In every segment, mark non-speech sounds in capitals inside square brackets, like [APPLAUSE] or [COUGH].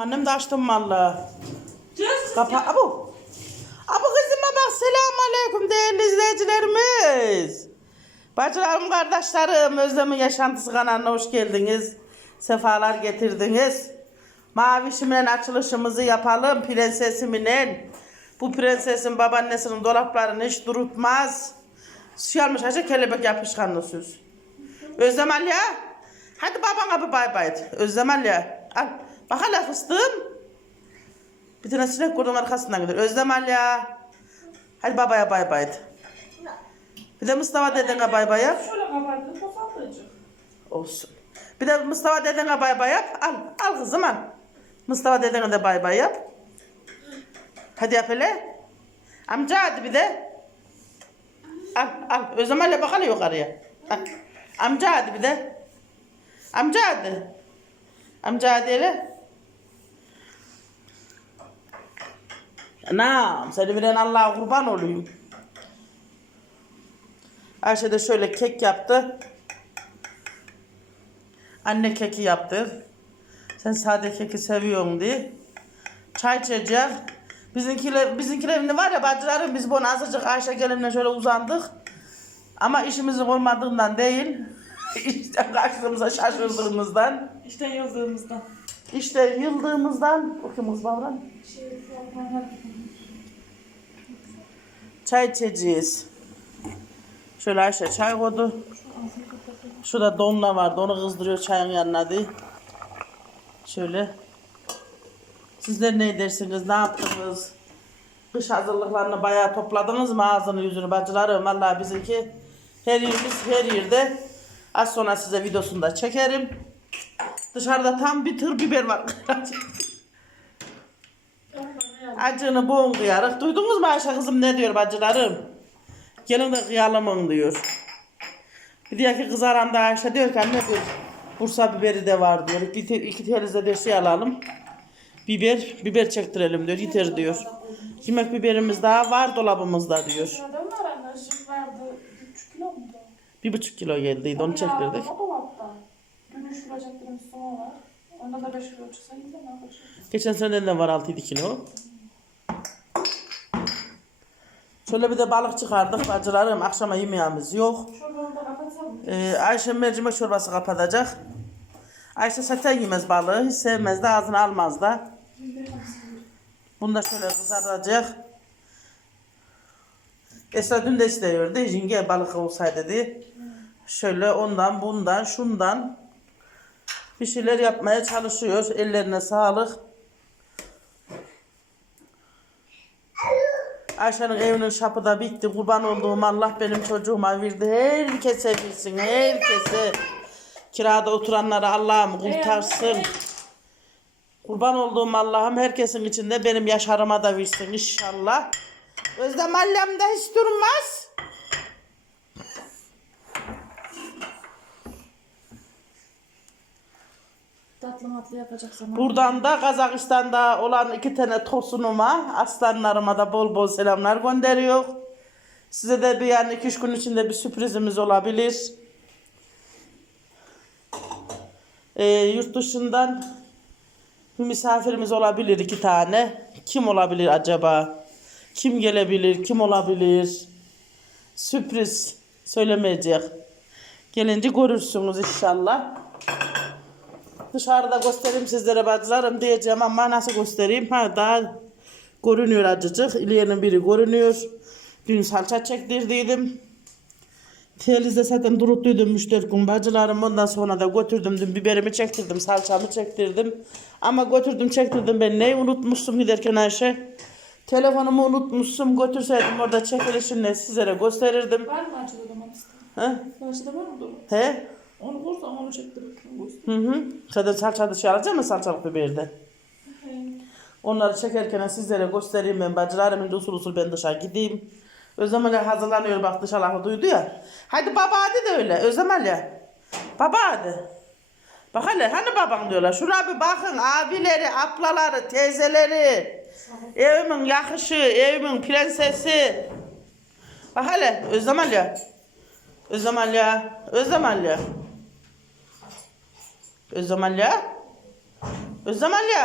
Annem de açtım valla. Kapa abu. Abu kızıma bak selamun aleyküm değerli izleyicilerimiz. Bacılarım kardeşlerim Özlem'in yaşantısı kanalına hoş geldiniz. Sefalar getirdiniz. Mavişimle açılışımızı yapalım prensesimle. Bu prensesin babaannesinin dolaplarını hiç durutmaz. Şey almış hacı kelebek yapışkanlı süs. Özlem Ali ya. Hadi babana bir bay bay. Özlem Ali ya. Al. Bak hala fıstığım. Bir tane sinek kurdum arkasından gidiyor. Özlem Ali ya. Hadi babaya bay bay. Bir de Mustafa dedene bay bay yap. Şöyle kabardı. Ufaklıcık. Olsun. Bir de Mustafa dedene bay bay yap. Al, al kızım al. Mustafa dedene de bay bay yap. Hadi yap hele. Amca hadi bir de. Al, al. Özlem Ali bak hele yukarıya. Al. Amca hadi bir de. Amca hadi. Amca hadi hele. Anam seni veren Allah'a kurban olayım. Ayşe de şöyle kek yaptı. Anne keki yaptı. Sen sade keki seviyorsun diye. Çay içecek. Bizimkiler, bizimkilerin var ya bacılarım biz bunu azıcık Ayşe gelinle şöyle uzandık. Ama işimizin olmadığından değil. [LAUGHS] işte karşımıza şaşırdığımızdan. İşte yazdığımızda. İşte yıldığımızdan. Okuyumuz babam. Şey, falan. Çay içeceğiz. Şöyle Ayşe çay koydu. Şurada donla vardı onu kızdırıyor çayın yanına diye. Şöyle. Sizler ne dersiniz? Ne yaptınız? Kış hazırlıklarını bayağı topladınız mı ağzını yüzünü bacılarım? Vallahi bizimki her yerimiz her yerde. Az sonra size videosunu da çekerim. Dışarıda tam bir tır biber var. [LAUGHS] Acını boğun kıyarık. Duydunuz mu Ayşe kızım ne diyor bacılarım? Gelin de kıyalımın diyor. Bir diğer ki kızaran da Ayşe diyor ki anne diyor. Bursa biberi de var diyor. Bir te, iki telize de şey alalım. Biber, biber çektirelim diyor. Yeter diyor. Yemek biberimiz daha var dolabımızda diyor. Şurada mı var anne? Işık vardı. 3 kilo mu? Bir buçuk kilo geldiydi onu çektirdik. Ya, o dolapta. Dün 3 kilo çektiğimiz soğan var. Onda da 5 kilo çıksa iyi de ne yapacağız? Geçen seneden de var 6-7 kilo. Şöyle bir de balık çıkardık bacılarım. Akşama yemeğimiz yok. Şuradan da kapatsam. Ee, Ayşe mercimek çorbası kapatacak. Ayşe zaten yemez balığı. Hiç sevmez de ağzına almaz da. Bunu da şöyle kızartacak. Esra dün de istiyordu. Yenge balık olsaydı diye. Şöyle ondan bundan şundan bir şeyler yapmaya çalışıyor. Ellerine sağlık. Ayşe'nin evinin şapı da bitti. Kurban olduğum Allah benim çocuğuma verdi. Herkese versin. Herkese. Kirada oturanları Allah'ım kurtarsın. Kurban olduğum Allah'ım herkesin içinde benim yaşarıma da versin inşallah. Özlem Allem de hiç durmaz. Tatlı matlı yapacak zaman. Buradan da Kazakistan'da olan iki tane tosunuma, aslanlarıma da bol bol selamlar gönderiyor. Size de bir yani iki üç gün içinde bir sürprizimiz olabilir. Ee, yurt dışından bir misafirimiz olabilir iki tane. Kim olabilir acaba? Kim gelebilir? Kim olabilir? Sürpriz söylemeyecek. Gelince görürsünüz inşallah. Dışarıda göstereyim sizlere bacılarım diyeceğim ama nasıl göstereyim? Ha daha görünüyor acıcık. İleyenin biri görünüyor. Dün salça çektirdiydim. Telizde zaten duruttuydum 3-4 gün bacılarım. Ondan sonra da götürdüm. Dün biberimi çektirdim, salçamı çektirdim. Ama götürdüm çektirdim ben neyi unutmuştum giderken Ayşe. Telefonumu unutmuşum götürseydim orada çekilişinle sizlere gösterirdim. Var mı acıda domates? He? Başta var mı dolu? He? Onu vursam onu çektirir. Hı hı. Zaten salça dışı alacak mı salçalık biberde? Onları çekerken sizlere göstereyim ben bacılarımın da usul usul ben dışarı gideyim. Özlem Ali hazırlanıyor bak dışarı lafı duydu ya. Hadi baba hadi de öyle Özlem Ali. Baba hadi. Bak hele hani baban diyorlar. Şuna bir bakın abileri, ablaları, teyzeleri. Evimin yakışı, evimin prensesi. Bak hele Özlem Ali. Özlem Ali. Özlem Ali. Özlem Ali. Özlem Ali.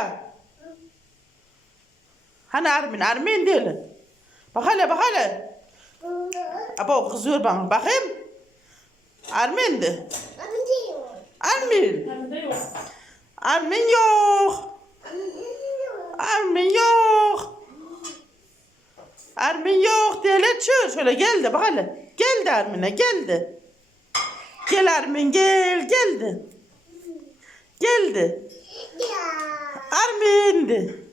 Hani Armin? Armin değil. Bak hele bak hele. Aba o kızıyor bana. Bakayım. Armin. De yok. Armin yok. Armin yok. Armin yok diye çığır. Şöyle geldi bak hele. Geldi Armin'e geldi. Gel Armin gel geldi. Geldi. Armin'di.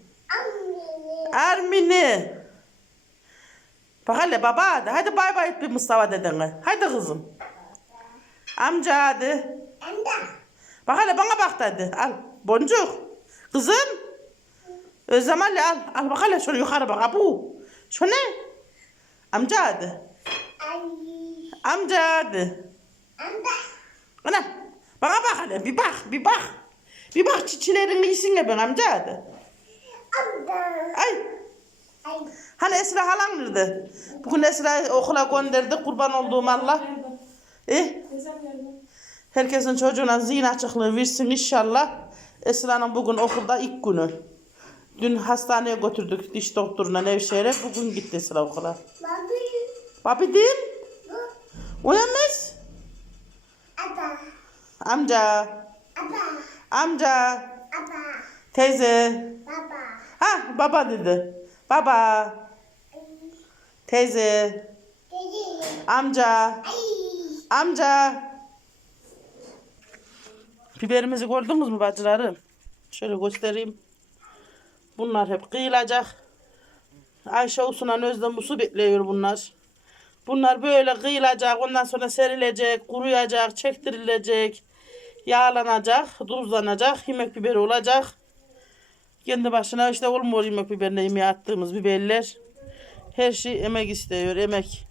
Armin'i. Bak hele baba hadi. Hadi bay bay et bir Mustafa dedene. Hadi kızım. Amca hadi. Bak hele bana bak hadi. Al. Boncuk. Kızım. Özlem al. Al bak hele şöyle yukarı bak. Bu. Şu ne? Amca hadi. Amca hadi. Ana. Bana bak hele. Bir bak. Bir bak. Bir bak çiçilerin iyisine ben amca hadi. Ay. Hani Esra halan nerede? Bugün Esra okula gönderdik. Kurban olduğum Allah. Eh. Herkesin çocuğuna zihin açıklığı versin inşallah. Esra'nın bugün okulda ilk günü. Dün hastaneye götürdük diş doktoruna Nevşehir'e. Bugün gitti Esra okula. Babi değil. Uyanmaz. Amca. Amca. Teyze. Ha baba dedi. Baba. Teyze. Amca. Amca. Biberimizi gördünüz mü bacılarım? Şöyle göstereyim. Bunlar hep kıyılacak. Ayşe Usu'na Özlem Usu bekliyor bunlar. Bunlar böyle kıyılacak. Ondan sonra serilecek, kuruyacak, çektirilecek. Yağlanacak, tuzlanacak. Yemek biberi olacak. Kendi başına işte olmuyor yemek biberine yemeğe attığımız biberler. Her şey emek istiyor, emek.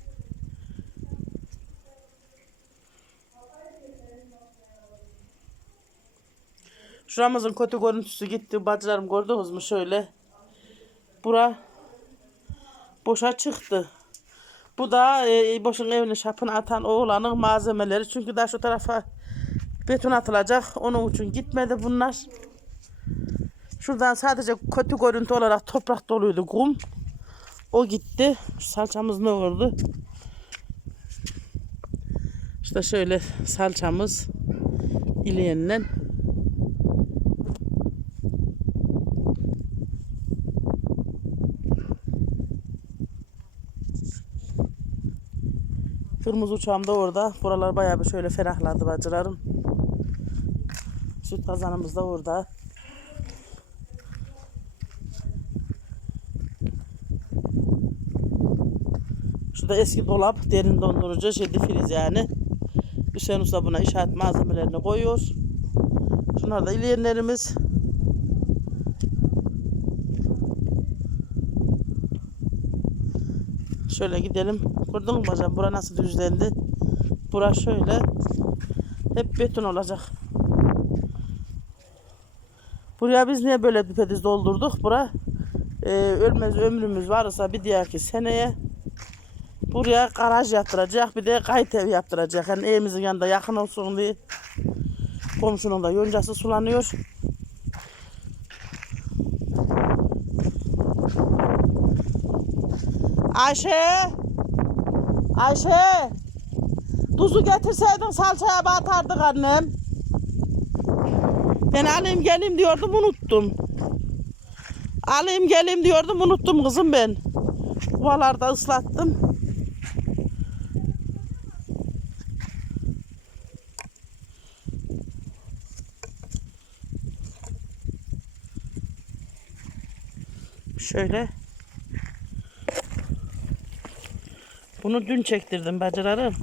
Şuramızın kötü görüntüsü gitti. Bacılarım gördünüz mü şöyle. Bura boşa çıktı. Bu da e, boşun evine şapını atan oğlanın malzemeleri. Çünkü daha şu tarafa beton atılacak. Onun için gitmedi bunlar. Şuradan sadece kötü görüntü olarak toprak doluydu kum. O gitti. Salçamız ne oldu? İşte şöyle salçamız ileyenle Kırmızı uçağım da orada. Buralar bayağı bir şöyle ferahladı bacılarım. Süt kazanımız da orada. Şurada eski dolap, derin dondurucu, şey difriz yani. Hüseyin Usta buna inşaat malzemelerini koyuyor. Şunlar da ileyenlerimiz. Şöyle gidelim. Gördün mü hocam? Bura nasıl düzlendi? Bura şöyle. Hep beton olacak. Buraya biz niye böyle düpediz doldurduk? Bura e, ölmez ömrümüz varsa bir diğerki seneye buraya garaj yaptıracak. Bir de kayıt ev yaptıracak. Yani evimizin yanında yakın olsun diye. Komşunun da yoncası sulanıyor. Ayşe. Ayşe. Tuzu getirseydin salçaya batardık annem. Ben alayım geleyim diyordum unuttum. Alayım geleyim diyordum unuttum kızım ben. Kovalarda ıslattım. Şöyle. Bunu dün çektirdim bacılarım.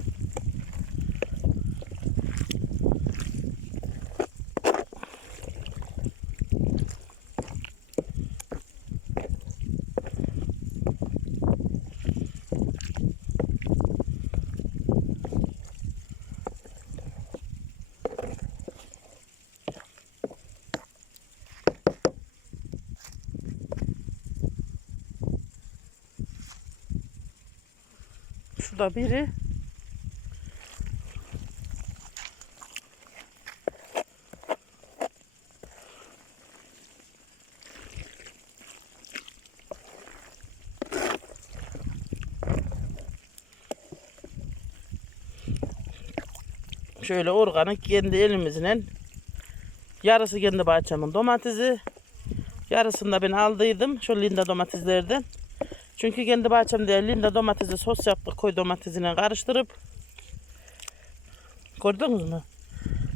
Burada biri. Şöyle organik kendi elimizle yarısı kendi bahçemin domatesi yarısını da ben aldıydım şu linda domateslerden çünkü geldi bahçemde elimde domatesi sos yaptık. Koy domatesine karıştırıp. Gördünüz mü?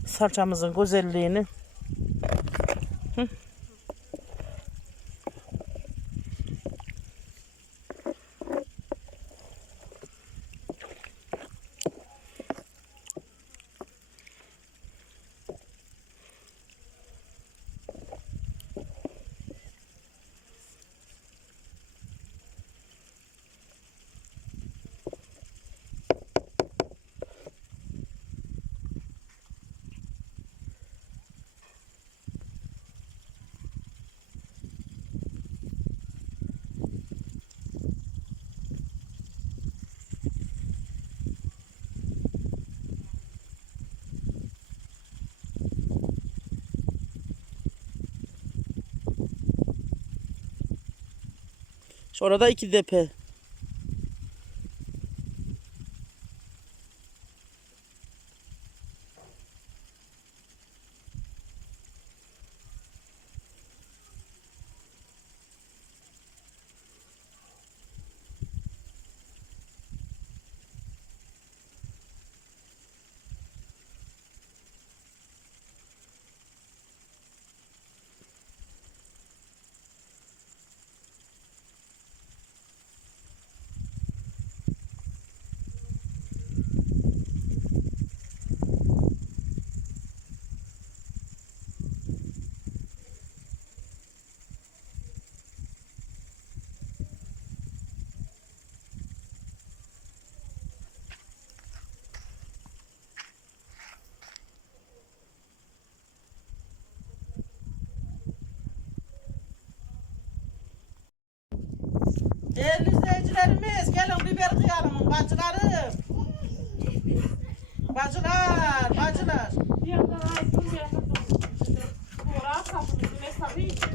Salçamızın güzelliğini. Sonra da iki depe Değerli izleyicilerimiz gelin biber kıyalım bacılarım. Bacılar, bacılar. Bir yandan ayıp, bir yandan Bu ara kapımızı mesabı için.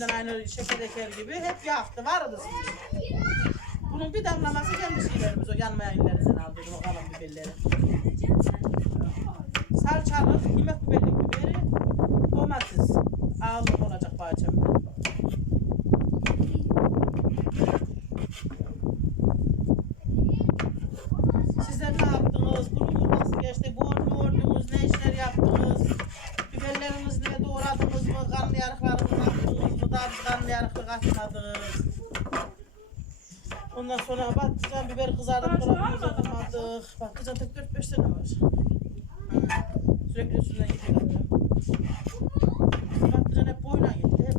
Abimden aynı şeker eker gibi hep yaktı. Vardı sizin. Bunun bir damlaması kendi şeylerimiz o yanmayan illerinden aldık o kalın biberleri. Salçalı, kıymet biberlik biberi, domates. Ağırlık olacak bahçemde. Koymadık. Patlıcan tek 4-5 tane var. Sürekli üstünden gidiyor. Bizim patlıcan hep boyuna gitti. Hep.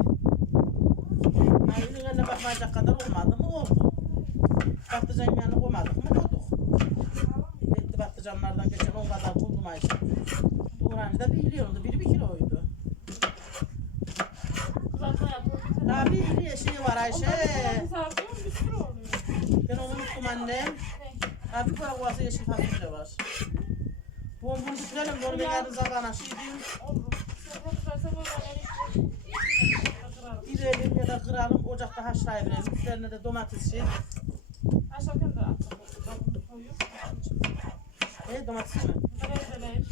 Eline bakmayacak kadar olmadı mı? Oldu. Patlıcan yanına koymadık mı? Koyduk. Etti patlıcanlardan geçen o kadar buldum Ayşe. Doğrancı da biliyordu. Biri bir kiloydu. Daha bir bir şey var Ayşe. Ondan kızartıyorum bir sürü oluyor. Ben onu unuttum annem. Ha bir para kovası yeşil fasulye var. Bu bunu bitirelim de onu yarın zaman erişte. Direlim ya da kıralım ocakta haşlayıverelim. Üzerine de domates şey. Da attım. Bunu koyuyorum. E domates mi? Rendeleyin.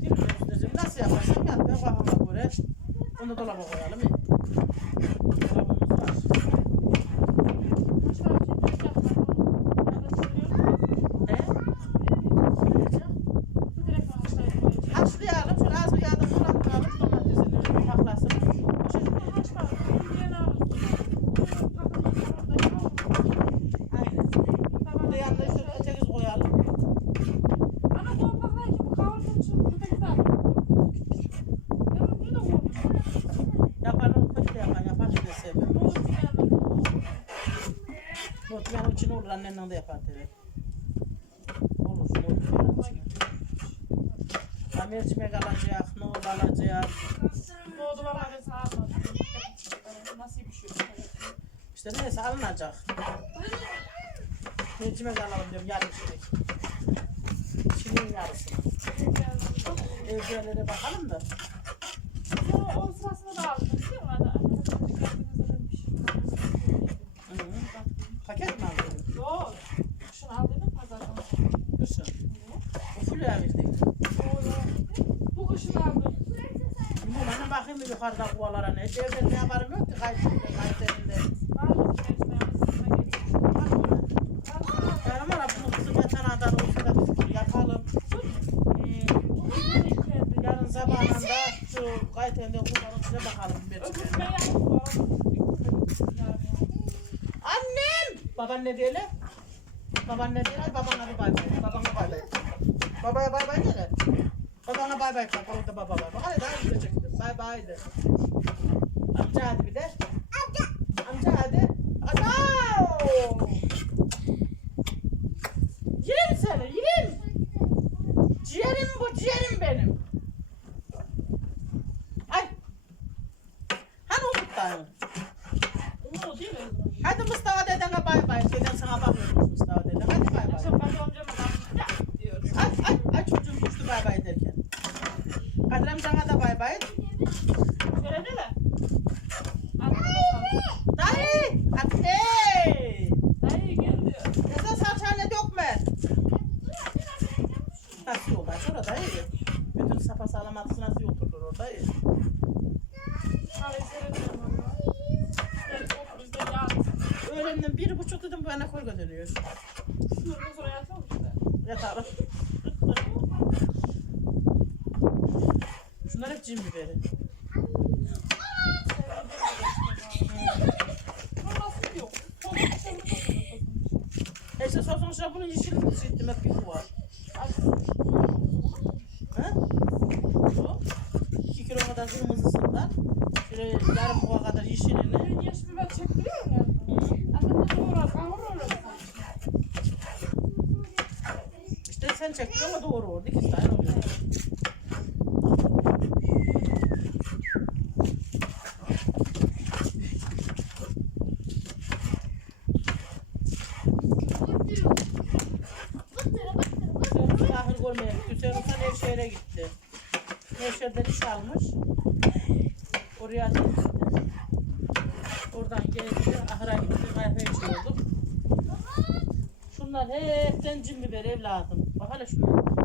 Bilmiyorum nasıl yaparsan yap. Ben kafama göre. Onu dolaba koyalım. não der, yukarıda kuvalara ne? Evde ne yaparım yok ki. Mecburen geçtim. Yani ama bunun kızı yatanadan olsa da biz bunu yapalım. Hmm, Yarın sabahında da şu kayıtlarında kullanıp size bakalım. Annem! Baban ne diyelim? Baban ne diyelim? Babana bir bay bay. Babana bay bay. Babaya bay bay ne? Babana bay bay. Babana bay bay. Hadi daha gidecektir. Bay bay de. Amca hadi bir de. Amca. Amca hadi. Adam! Yerim seni, yerim. Ciğerim bu, ciğerim benim. Ay. Hani Umut'tayım? O değil mi? Hadi Mustafa dedene bay bay. Deden sana bakıyormuş Mustafa deden. Hadi bay bay. Akşam Kadir amcama da diyor. Ay ay ay çocuğum düştü bay bay derken. Kadir amcana da bay bay. Söyledi de. Arkadaşlar. Dayı! Anne! Dayı gel diyor. Neden salçayla dökme? Nasıl oldu? Şurada iyi. Bütün sapa sağlam atısı nasıl oturur orada iyi. Kahve seyrediyorum valla. Gel otur bizde yağ. Öğlenden bir buçuk dedim bu dönüyor. Sınırdan sonra yatalım işte. Yatarım. Şunlar hep cin biberi. Bunun nasıl yok? Son bir şey mi E işte sosun şuna bunun yeşil şeydim hep bir var. Ha? Bu. İki kilo kadar kırmızısından. Şöyle yarım kova kadar yeşilini. Ben yaş biber çektiriyorum ya. Annem de doğrar, kavurur öyle. İşte sen oldu. İkisi de aynı oluyor. Ahır görmeye gitti. Hüseyin Usta Nevşehir'e gitti. Nevşehir'den iş almış. Oraya gitti. Oradan geldi, ahıra gitti. Kahve içiyorduk. Şunlar hepten cin biber evladım. Bak hele şunlar.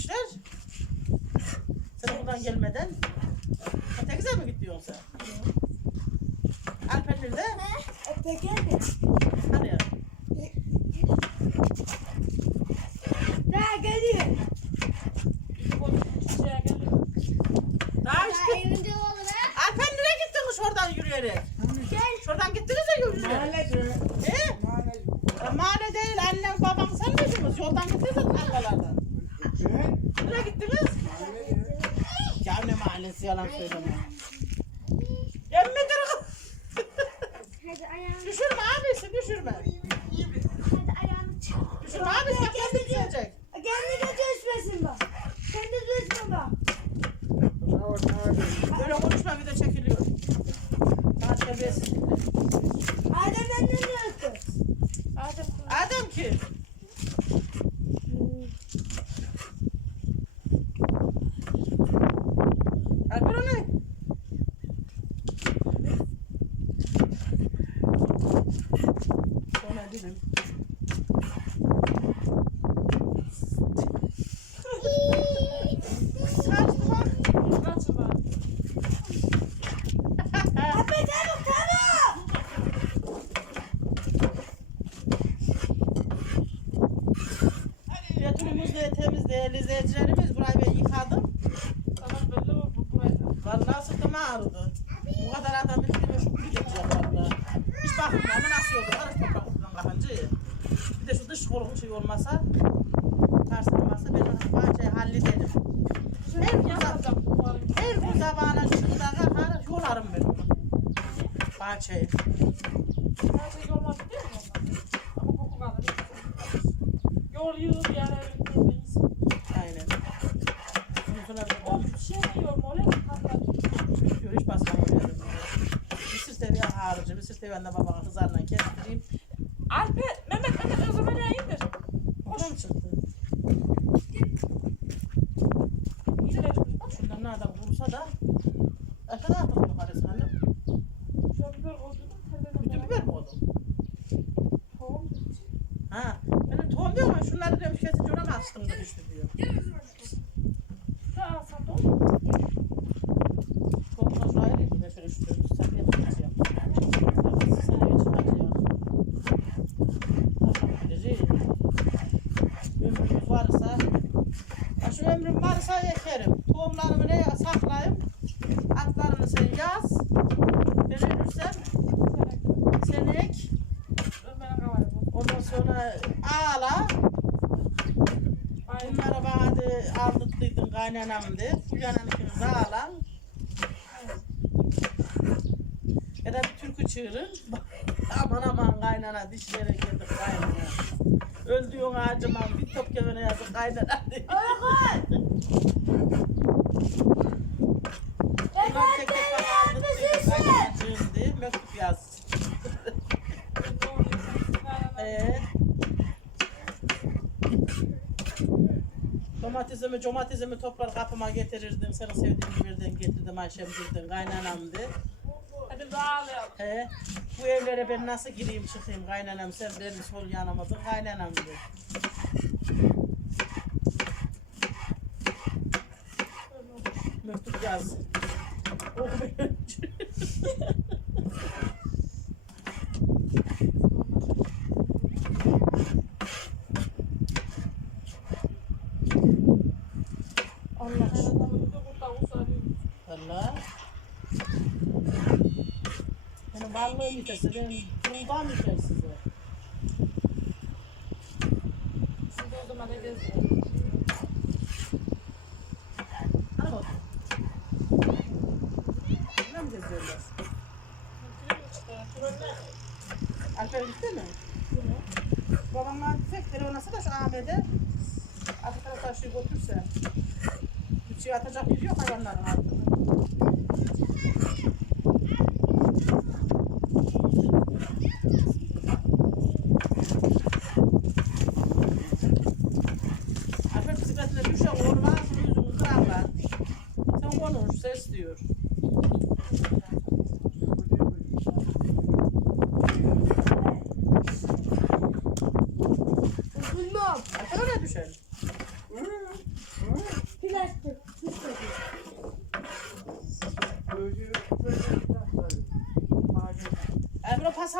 gelmişler. Sen buradan gelmeden. Tekize mi gidiyorsun sen? Alper'le de. Tekize mi? Adem annem ne yaptı? Adem, kim? kol şey olmasa tarsılmasa ben bahçeyi hallederim. Her gün, her gün sabahına şurada kalkar yolarım ben onu. Bahçeyi. Sülena'mındır. Sülena'nınkini dağılan. Ya da bir türkü çığırın. [LAUGHS] aman aman kaynana dişleri pazartesimi, cumartesimi toplar kapıma getirirdim. Seni sevdiğim birden getirdim Ayşem birden, kaynanamdı. Hadi dağılın. He, bu evlere ben nasıl gireyim çıkayım kaynanam sen benim sol yanıma dur kaynanam dedi. düşerse ben buradan düşer size. Siz o zaman eve Ana bak. Ne mi geziyorlar? Alper gitti mi? Babamla tek biri oynasa da şu Ahmet'e arka taraftan şey götürse. Bütçeye atacak bir yok hayvanların altına.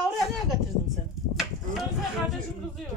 Oraya niye getirdin? Sen kardeşim kızıyor.